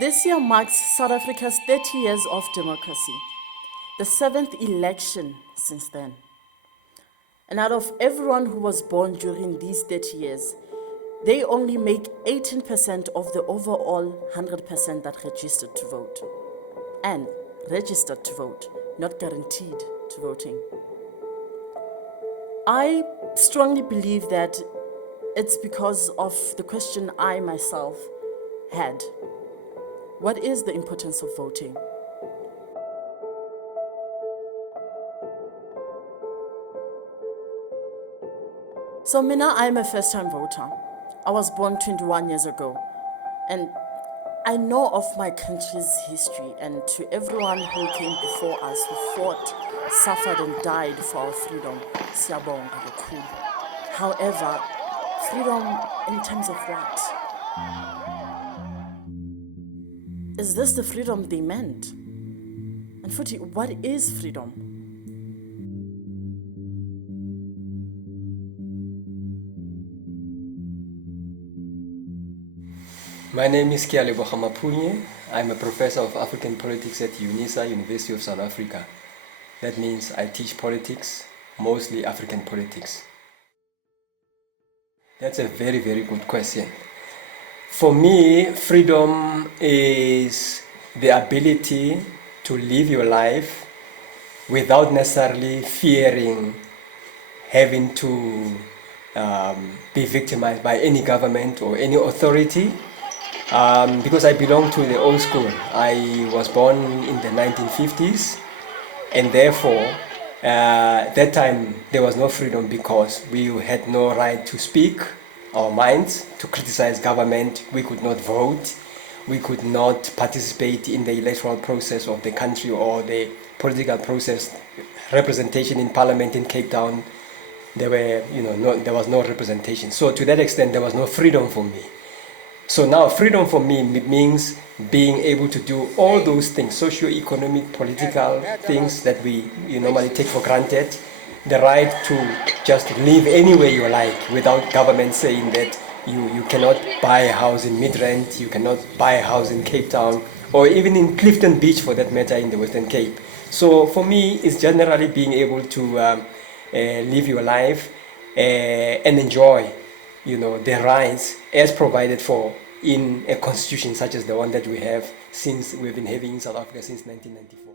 This year marks South Africa's 30 years of democracy, the 7th election since then. And out of everyone who was born during these 30 years, they only make 18% of the overall 100% that registered to vote. And registered to vote, not guaranteed to voting. I strongly believe that it's because of the question I myself had. What is the importance of voting? So Mina, I'm a first-time voter. I was born 21 years ago. And I know of my country's history, and to everyone who came before us, who fought, suffered and died for our freedom, siyabonga kakhulu. However, freedom in terms of what? Is this the freedom they meant? And Futi, what is freedom? My name is Kialebo Hamapunye. I'm a professor of African politics at UNISA, University of South Africa. That means I teach politics, mostly African politics. That's a very, very good question. For me, freedom is the ability to live your life without necessarily fearing having to be victimized by any government or any authority. Because I belong to the old school. I was born in the 1950s, and therefore, that time there was no freedom because we had no right to speak our minds, to criticize government. We could not vote. We could not participate in the electoral process of the country or the political process. Representation in parliament in Cape Town, there was no representation. So to that extent, there was no freedom for me. So now freedom for me means being able to do all those things, socio-economic, political things that we normally take for granted. The right to just live anywhere you like without government saying that you cannot buy a house in Midrand, you cannot buy a house in Cape Town, or even in Clifton Beach for that matter in the Western Cape. So for me, it's generally being able to live your life and enjoy the rights as provided for in a constitution such as the one that we have since we've been having in South Africa since 1994.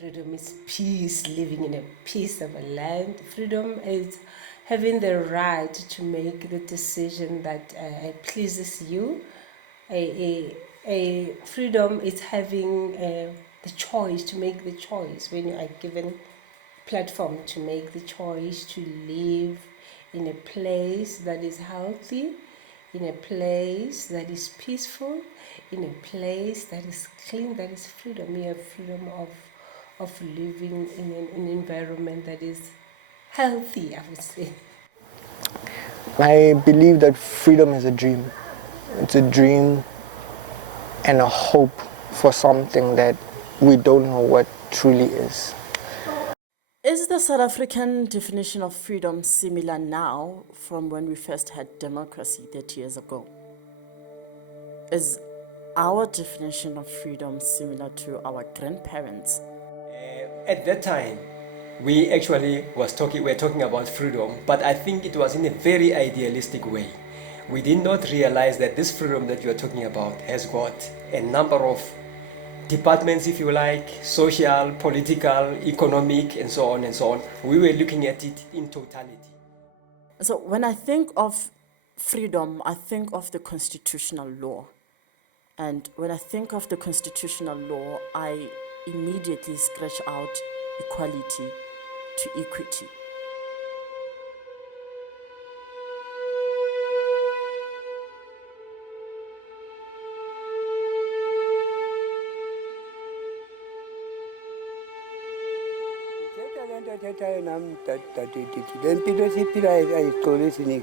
Freedom is peace, living in a peace of a land. Freedom is having the right to make the decision that pleases you. Freedom is having the choice, to make the choice when you are given platform to make the choice to live in a place that is healthy, in a place that is peaceful, in a place that is clean, that is freedom. You have freedom of living in an environment that is healthy, I would say. I believe that freedom is a dream. It's a dream and a hope for something that we don't know what truly is. Is the South African definition of freedom similar now from when we first had democracy 30 years ago? Is our definition of freedom similar to our grandparents? At that time, we actually were talking about freedom, but I think it was in a very idealistic way. We did not realize that this freedom that you are talking about has got a number of departments, if you like, social, political, economic, and so on and so on. We were looking at it in totality. So when I think of freedom, I think of the constitutional law. And when I think of the constitutional law, I immediately scratch out equality to equity. Le mpilo esiyiphila ayixolisi nix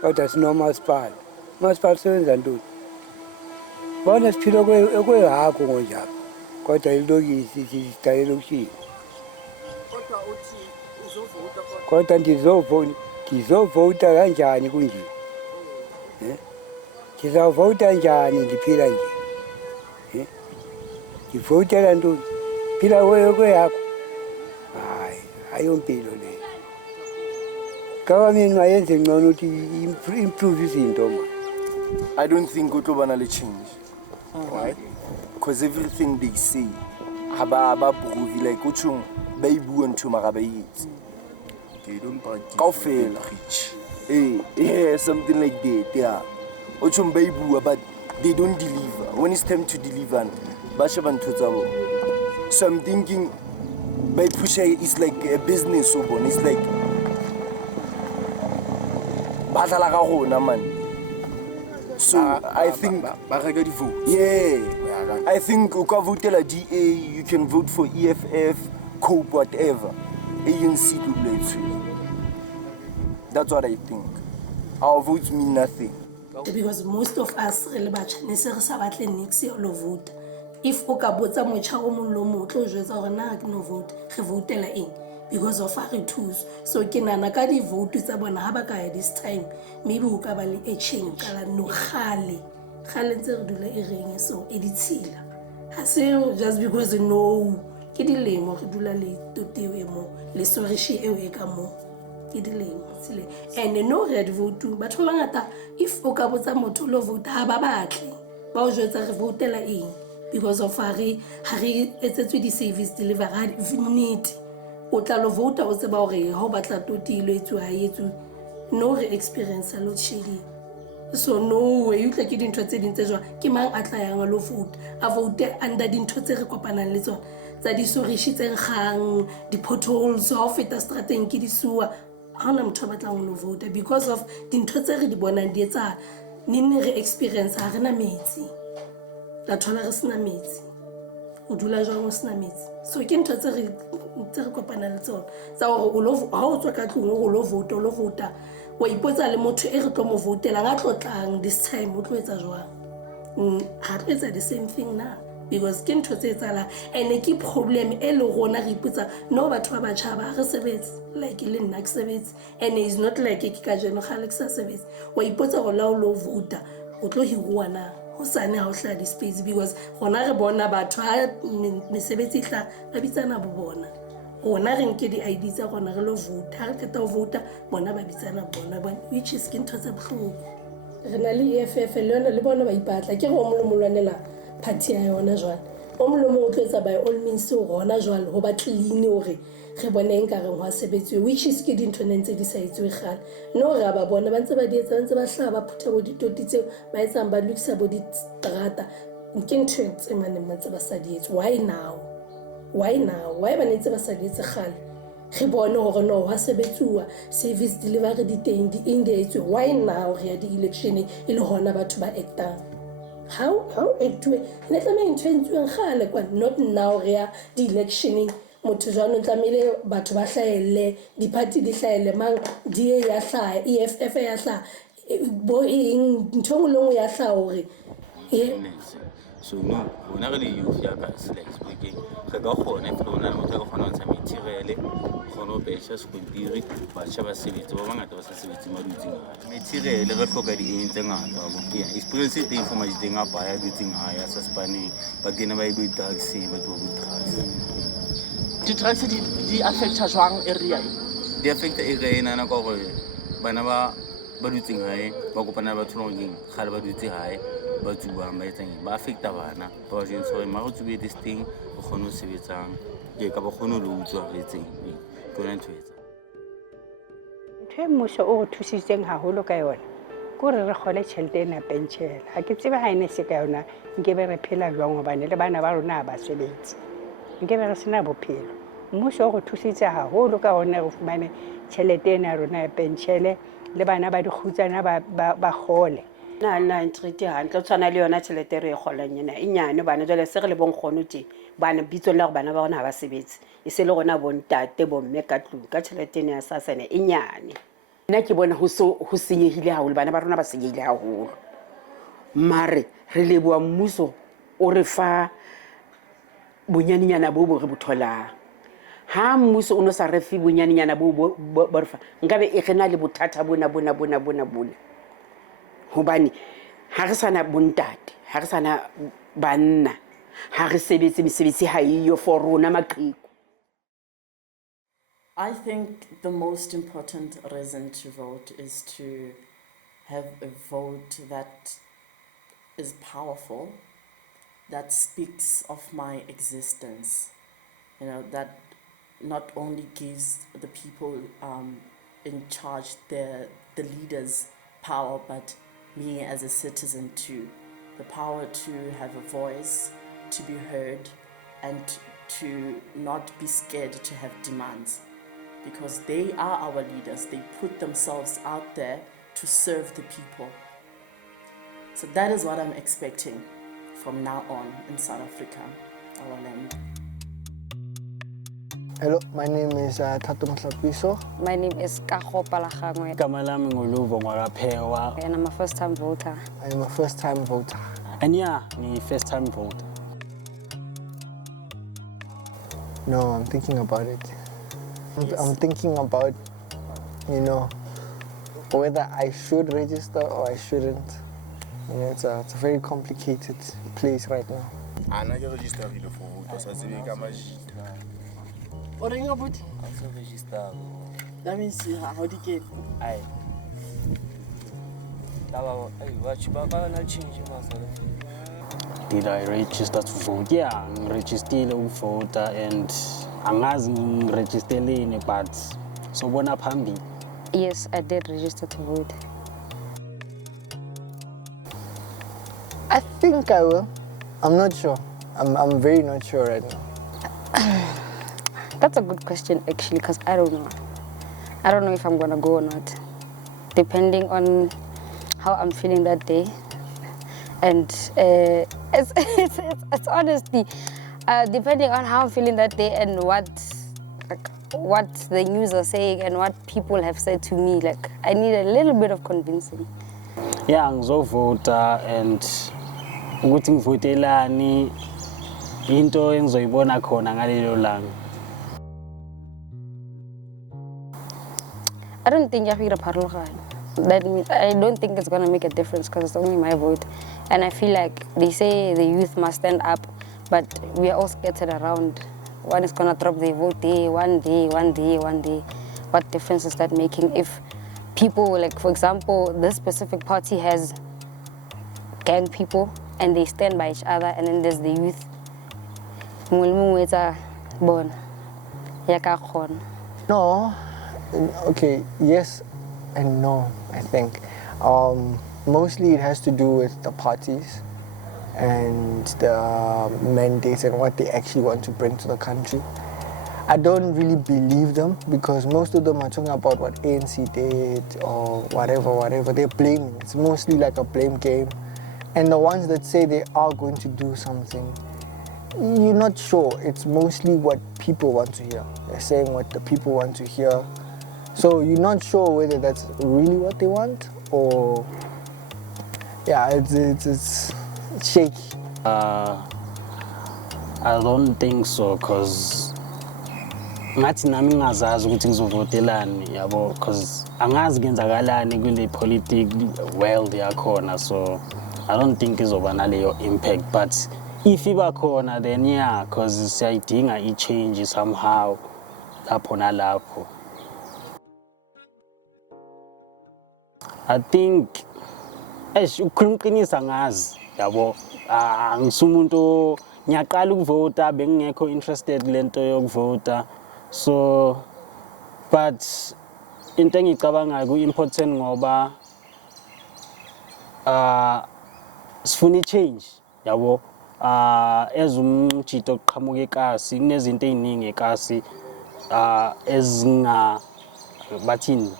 kodwa sinomasipala umasipala sewenza ntoni bona siphila kwehako ngonjalo kodwa ilokisi sidala elokishini kodwa ndizovota kanjani kunje ndizawuvota njani ndiphila nje ngivotela ntoni phila kweyakho hayi ayompilo leyo government mayenze ngcono ukuthi improve izinto ma. I don't think it will be change. Why? Because everything they say, haba prove like uchung baibu and tumarabayit. They don't practice. Kaufel, rich. Yeah, something like that. Yeah. Uchung baibu, but they don't deliver. When it's time to deliver, bashaban tutabo. So I'm thinking, by pusha is like a business. So it's like batalaga hona man. So I think yeah, I think you can vote la DA, you can vote for EFF, COPE, whatever. ANC to blame. That's what I think. Our votes mean nothing. Because most of us really batch necessary sabatle nix all vote. If o ka botsa mocha o mollo motlo jwetsa hore na ke no vote, re votela eng because of our tools. So ke nana ka di vote tsa bona ha ba ka ya this time maybe o ka ba le a change kala no khale ntse re dula e reng so editila ha se just because no ke dilemo re dula le toteo e mo le sorishi eo e ka mo ke dilemo sile and no red vote batho ba ngata if o ka botsa motho lo vote ha ba batle ba o jwetsa re votela eng because of hari etsetswe di service delivery need o tla lo vote o tseba hore ha o batla totilo etswe ha etswe no re experience a lot shedding. So no way you like dintho tse ding tse jwa ke mang a tla yang lo vote a vote under dintho tse re kopanang le tsona tsa di sorishi tse nkgang di potholes of feta strateng ke di suwa ha na motho ba tla lo vote because of dintho tse re di bonang di etsa nne re experience ha rena metsi la thola re sena metsi o dula jwang o sena metsi so ke ntho tse re kopanang le tsona tsa hore o lo ha o tswa ka tlung o lo vota wa ipotsa le motho e re tlo mo votela ga tlotlang this time o tlo etsa jwang ha re etsa the same thing na because ke ntho tse tsala and ke problem e le rona re ipotsa no batho ba batjha ba re sebetse like le nna ke sebetse and it's not like ke ka jeno ga le ke sa sebetse wa ipotsa go la o lo vota o tlo hirwa na ho sane ha o hla di space because gona re bona batho ha mesebetsi tla ba bitsana bo bona gona re nke di ID tsa gona re lo vote ha re keta o vota bona ba bitsana bona which is ke ntho tse bohloko re na le EFF le yona le bona ba ipatla ke go molwanela party ya yona jwale o molomo o tletsa by all means o gona jwale ho ba clean hore re bone eng ka re ho sebetswe which is ke dintho nentse di sa etswe gale no ra ba bona ba ntse ba di etsa ntse ba hla ba phutha bo ditoti tseo ba etsang ba lukisa bo di strata ke ntho tse mane mantse ba sa di etse why now why ba nentse ba sa di etse gale re bone hore no ha sebetsuwa service delivery di teng di engage why now re ya di election e le hona batho ba actang how actually ne tla me ntshwentse gale kwa not now re ya di election motho jwano tlamile batho ba hlaelle di party di hlaelle mang die ya hla EFF ya hla bo eng ntho ngolong ya hla hore so no ona re le youth ya ka select speaking re ka khona fe ona motho ka khona ntsha material khono besha skontiri ba tshaba sebetsi ba bangata ba sa sebetsi madutsing material re hloka di eng tse ngata go ke experience teng for majideng a baya dutsing ha ya sa spanning ba kena ba ibo drugs ba go drugs di drugs di affecta jwang area di affecta area ena na ka gore bana ba dutsing hae ba kopana ba tsholongeng gale ba dutse hae ba tsuwang ba etsang ba affecta bana ba jeng so ma go tsube this thing go kgona ho sebetsang ke ka ba kgona ho utswa re etseng ke ona ntho etsa ntho mmuso o go thusitseng haholo ka yona gore re gole tšhelete ena pension ha ke tsebe ha ene se ka yona nke be re phela jwang gobane le bana ba rona ba sebetse nke be re sena bophelo mmuso o go thusitse haholo ka gona go fumane tšhelete ena rona ya pension le bana ba dikgutsana ba gole na ntriti hantle tshwana le yona tšhelete re e golang yena e nyane bana jwale se re le bonkgono teng bana bitso la go bana ba gona ha ba sebetse e se le gona bontate bomme ka tlung ka tšhelete ene ya sasane e nyane nna ke bona ho senyehile haholo bana ba rona ba senyehile haholo mare re leboa mmuso o re fa bonyaninyana bo re botholang ha mmuso o no sa re fi bonyaninyana bo re fa nkabe e gena le bothata bona hobane ha re sana bontate ha re sana banna ha re sebetse mesebetsi ha eyo for rona maqheku. I think the most important reason to vote is to have a vote that is powerful, that speaks of my existence, that not only gives the people in charge, the leaders, power, but me as a citizen too. The power to have a voice, to be heard, and to not be scared to have demands. Because they are our leaders. They put themselves out there to serve the people. So that is what I'm expecting from now on in South Africa, our land. Hello, my name is Tato Mhlapiso. My name is Kaho Palahangwe. Kamalami ngoluvo ngwakapewa. And I'm a first-time voter. I am a first-time voter. And yeah, ni first-time voter. No, I'm thinking about it. Yes. I'm thinking about, whether I should register or I shouldn't. It's a very complicated place right now. Ana ke register for vote sa tsebe ka majita. O reng about? I'm so register. Let me see how do you get. Ai. Taba ai watch baba na change masala. Did I register to vote? Yeah, I registered to vote and angazi ngiregistereni but so bona phambi. Yes, I did register to vote. I think I will. I'm not sure. I'm very not sure right now. That's a good question actually, because I don't know. I don't know if I'm gonna go or not, depending on how I'm feeling that day. And it's honestly depending on how I'm feeling that day and what the news are saying and what people have said to me. Like, I need a little bit of convincing. Yeah, ngizovota and ukuthi ngivotelani into engizoyibona khona ngalelo langa. I don't think that means I don't think it's gonna make a difference because it's only my vote. And I feel like they say the youth must stand up, but we are all scattered around. One is gonna drop their vote day, one day. What difference is that making if people, like for example, this specific party has gang people and they stand by each other, and then there's the youth. No. Okay, yes and no, I think. Mostly it has to do with the parties and the mandates and what they actually want to bring to the country. I don't really believe them because most of them are talking about what ANC did or whatever. They're blaming. It's mostly like a blame game. And the ones that say they are going to do something, you're not sure. It's mostly what people want to hear. They're saying what the people want to hear. So you're not sure whether that's really what they want or, yeah, it's shaky. I don't think so, cause ngathi nami ngazazi ukuthi ngizovotelani yabo, cause angazi kenzakalani kule political world yakhona, so I don't think izoba naleyo impact, but if iba khona then yeah, cause siyayidinga i-change somehow lapho nalapho. I think ukuqinisa ngazi yabo, ngisumuntu ngiyaqala ukuvota bengingekho interested lento yokuvota, so but into engicabanga ku-important ngoba sifuna i-change yabo, ezumjito oqhamuka ekasi kunezinto eziningi ekasi bathini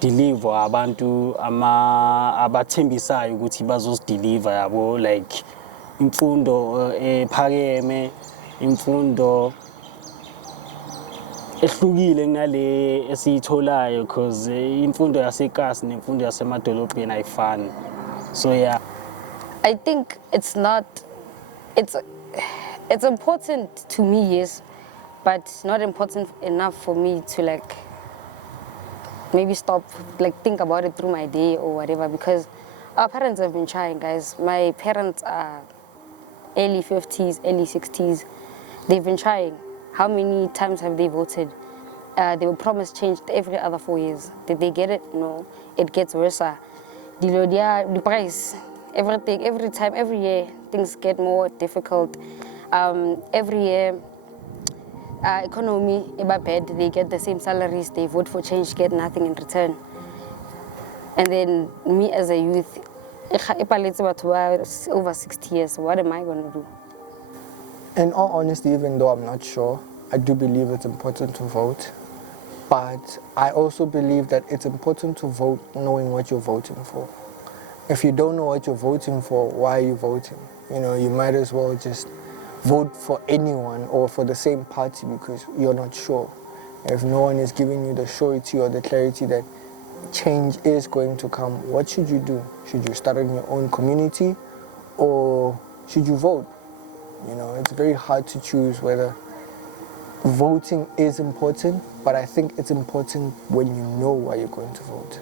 deliver abantu abathembisayo ukuthi bazos-deliver yabo, like imfundo ephakeme, imfundo ehlukile kunale esiyitholayo, because imfundo yasekasi nemfundo yasemadolobheni ayifani. So yeah, I think it's important to me, yes, but not important enough for me to like maybe stop, like think about it through my day or whatever, because our parents have been trying, guys. My parents are early 50s, early 60s. They've been trying. How many times have they voted? They were promised change every other 4 years. Did they get it? No. It gets worse. The price, everything, every time, every year, things get more difficult. Every year, economy, bad, they get the same salaries, they vote for change, get nothing in return. And then me as a youth, over 60 years, what am I going to do? In all honesty, even though I'm not sure, I do believe it's important to vote. But I also believe that it's important to vote knowing what you're voting for. If you don't know what you're voting for, why are you voting? You know, you might as well just vote for anyone or for the same party because you're not sure. If no one is giving you the surety or the clarity that change is going to come, what should you do? Should you start in your own community or should you vote? You know, it's very hard to choose whether voting is important, but I think it's important when you know why you're going to vote.